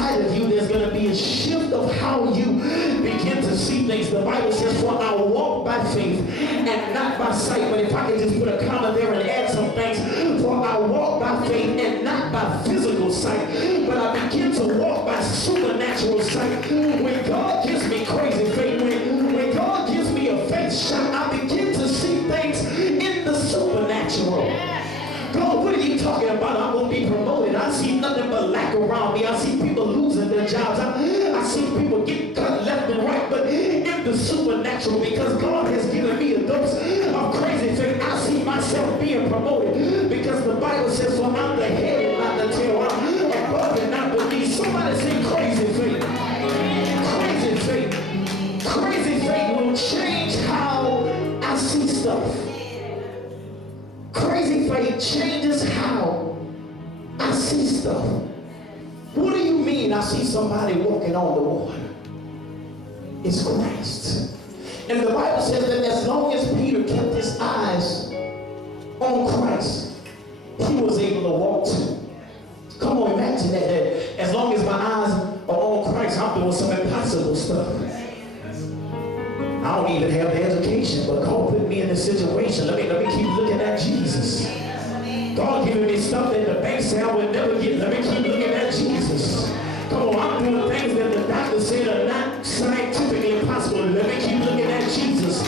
inside of you, there's going to be a shift of how you begin to see things. The Bible says, for I walk by faith and not by sight. But if I could just put a comma there and add some things, for I walk by faith and not by physical sight, but I begin to walk by supernatural sight. When God gives me crazy faith, when God gives me a faith shot, I begin to see things in the supernatural. God, what are you talking about? I'm going to be promoted. I see nothing but lack around me. I see people losing their jobs. I see people getting cut left and right. But in the supernatural, because God has given me a dose of crazy faith, I see myself being promoted. Because the Bible says, well, I'm the head and not the tail. I'm above and not beneath. Somebody say crazy faith. Crazy faith. Crazy faith will change how I see stuff. Crazy faith changes how I see stuff. What do you mean I see somebody walking on the water? It's Christ. And the Bible says that as long as Peter kept his eyes on Christ, he was able to walk too. Come on, imagine that as long as my eyes are on Christ, I'm doing some impossible stuff. I don't even have the education, but God put me in this situation. Let me keep looking at Jesus. God giving me stuff that the bank said I would never get. Let me keep looking at Jesus. Come on, I'm doing things that the doctor said are not scientifically impossible. Let me keep looking at Jesus.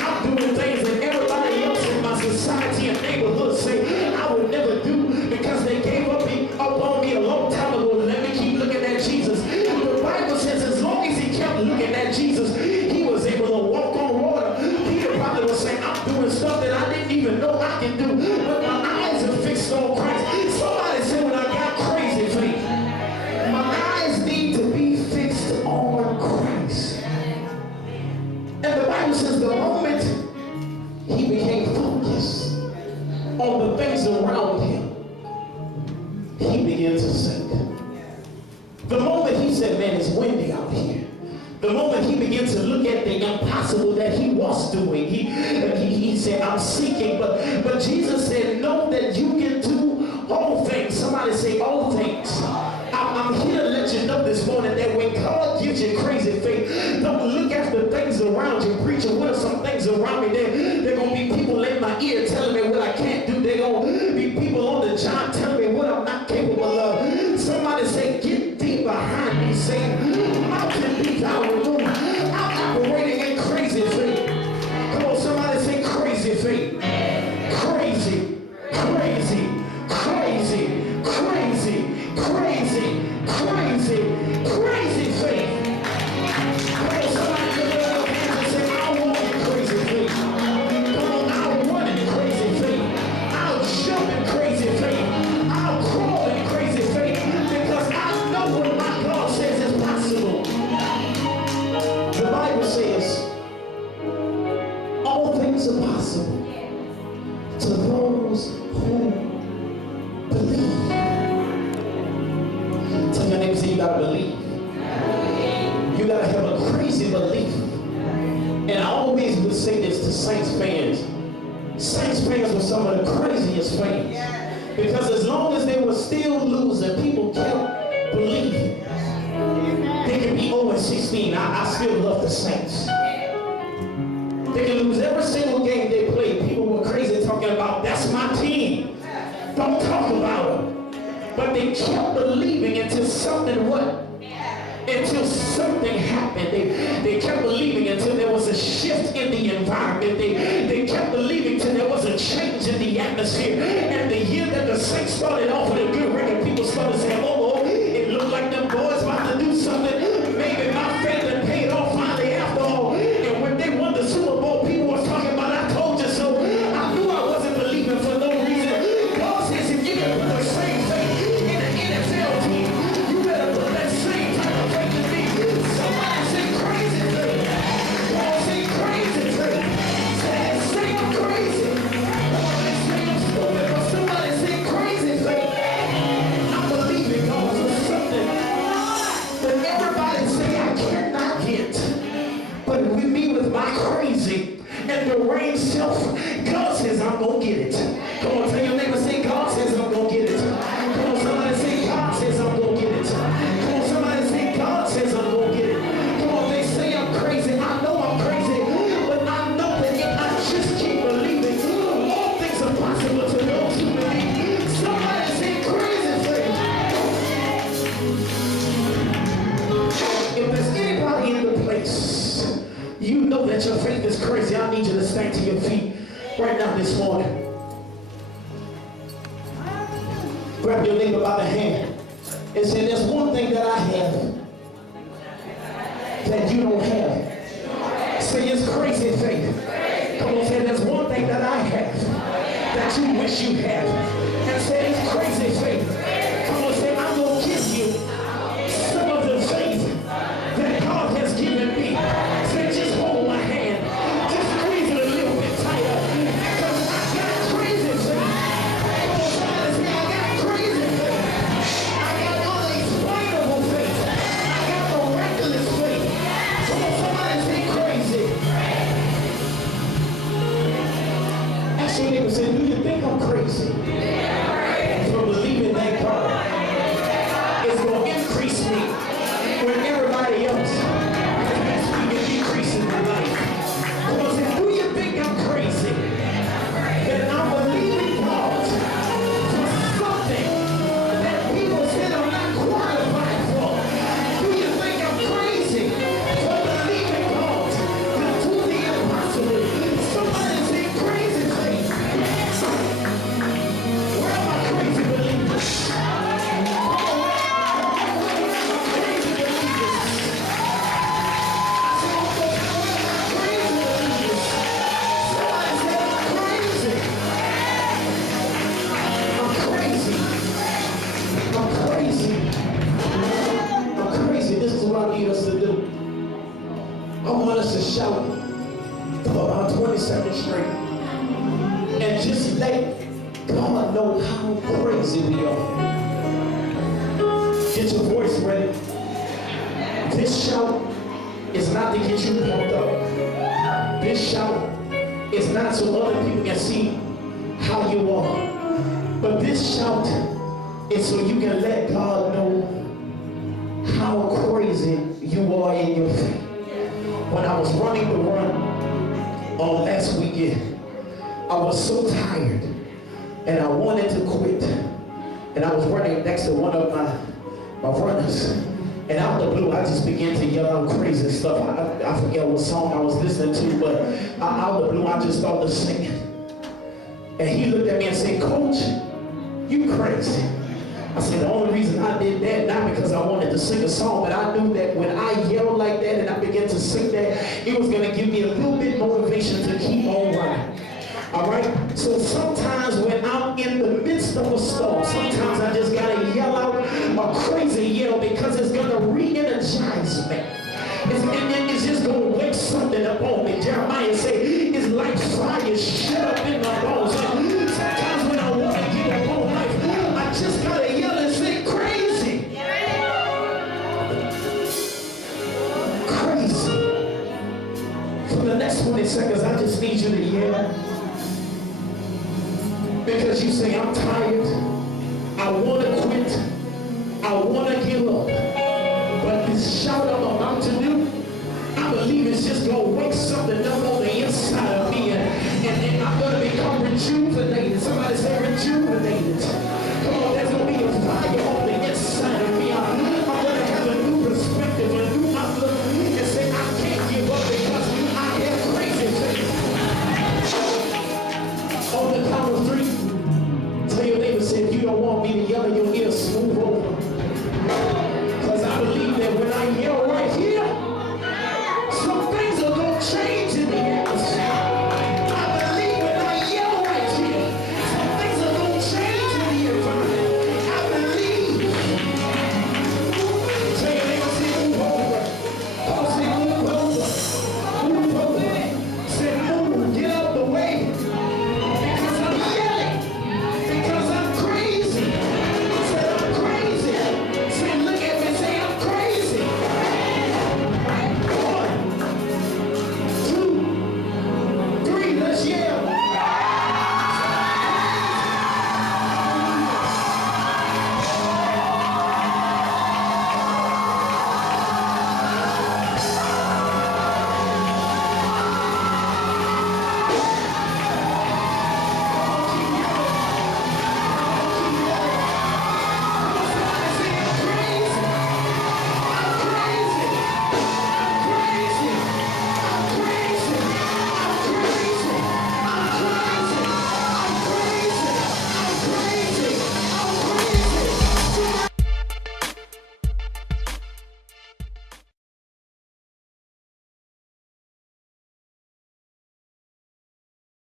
I'm doing things that everybody else in my society and neighborhood say I would never do because they gave up on me a long time ago. Let me keep looking at Jesus. The Bible says as long as he kept looking at Jesus, he was able to walk on water. Peter probably was saying, I'm doing stuff that I didn't even know I can do, but my eyes are fixed on Christ. Somebody said when I got crazy faith, my eyes need to be fixed on Christ. And the Bible says the moment he became focused on the things around him, he began to sink. The moment he said, man, it's windy out here. The moment he began to look at the impossible that he was doing, he said, I'm seeking. But Jesus said, know that you can do all things. Somebody say all things. I'm here to let you know this morning that when God gives you crazy faith, don't look at the things around you. Preacher, what are some things around me? They're going to be people in my ear telling me what I can't do. They're going to be people on the job telling me what I'm not capable of. Somebody say, get deep behind me. Say, mountain be thou removed. I'm operating in crazy faith. Come on, somebody say crazy faith. Crazy, crazy, crazy, crazy, crazy, crazy, crazy faith. Come on, somebody put their hands and say, I walk in crazy faith. Come on, I'll run in crazy faith. I'll jump in crazy faith. I'll crawl in crazy faith because I know what my God says is possible. The Bible says all things are possible to those who believe. Tell your neighbor, say you gotta believe. You gotta have a crazy belief. And I always would say this to Saints fans. Saints fans were some of the craziest fans. Because as long as they were still losing, people kept believing. They can be 0-16. I still love the Saints. They can lose every single game they play. People were crazy talking about, that's my team. Don't talk about them. But they kept believing until something what? Until something happened. They kept believing until there was a shift in the environment. They kept believing till there was a change in the atmosphere. And the year that the Saints started off with a good record, people started saying, oh, it looked like them boys about to do something. Maybe my faith had paid off finally after all. And when they won the Super Bowl, people were talking about, I told you so. I knew I wasn't believing for no reason. God says if you can put the same faith in an NFL team, you better put that same type of faith in me. Somebody say crazy faith. God say crazy faith. Say I'm crazy. Somebody say I'm stupid, but somebody say crazy faith. I'm believing God for something that everybody say I cannot get. But with me, with my crazy and the rain self, God says I'm gonna get it. Come on, tell your neighbor, say God says I'm gonna get it. Come on, somebody say God says I'm gonna get it. Come on, somebody crazy, I need you to stand to your feet right now this morning. Grab your neighbor by the hand and say, there's one thing that I have that you don't have. Say, it's crazy faith. Come on, say, there's one thing that I have that you wish you had. And say, it's crazy faith. Come on, say, I'm going to give you some of the faith that God has given me. Say, just hold my hand. Just squeeze it a little bit tighter. Because I got crazy faith. Come on, somebody say, I got crazy faith. I got unexplainable faith. I got miraculous faith. Come on, somebody say crazy. Ask your neighbor, say, do you think I'm crazy? For believing that God is going to increase me when everybody else has been decreasing my life. Come on, say, do you think I'm crazy? That I'm believing God for something that people said I'm not qualified for. Do you think I'm crazy for believing God to do the impossible? Somebody say crazy faith. Where are my crazy believers? Crazy believers. Crazy believers. Somebody say I'm crazy. I'm crazy. I'm crazy. I'm crazy. This is what I need us to do. I want us to shout for about 20 seconds straight and just let God know how crazy we are. Get your voice ready. This shout is not to get you pumped up. This shout is not so other people can see how you are. But this shout is so you can let God know how crazy you are in your faith. When I was running the run on last weekend, I was so tired and I wanted to quit. And I was running next to one of my runners. And out of the blue, I just began to yell out crazy stuff. I forget what song I was listening to, but out of the blue, I just started singing. And he looked at me and said, Coach, you crazy. I said, the only reason I did that, not because I wanted to sing a song, but I knew that when I yelled like that and I began to sing that, it was going to give me a little bit motivation to keep on running. All right? So sometimes when I'm in the midst of a storm, sometimes I just got to yell out a crazy yell because it's going to re-energize me. It's just going to wake something up on me. Jeremiah said, it's like fire shut up in my bones. Sometimes when I want to give up on life, I just got to yell and say crazy. Crazy. For the next 20 seconds, I just need you to yell. Because you say, I'm tired, I want to quit, I want to give up. But this shout I'm about to do, I believe it's just going to wake something up on the inside of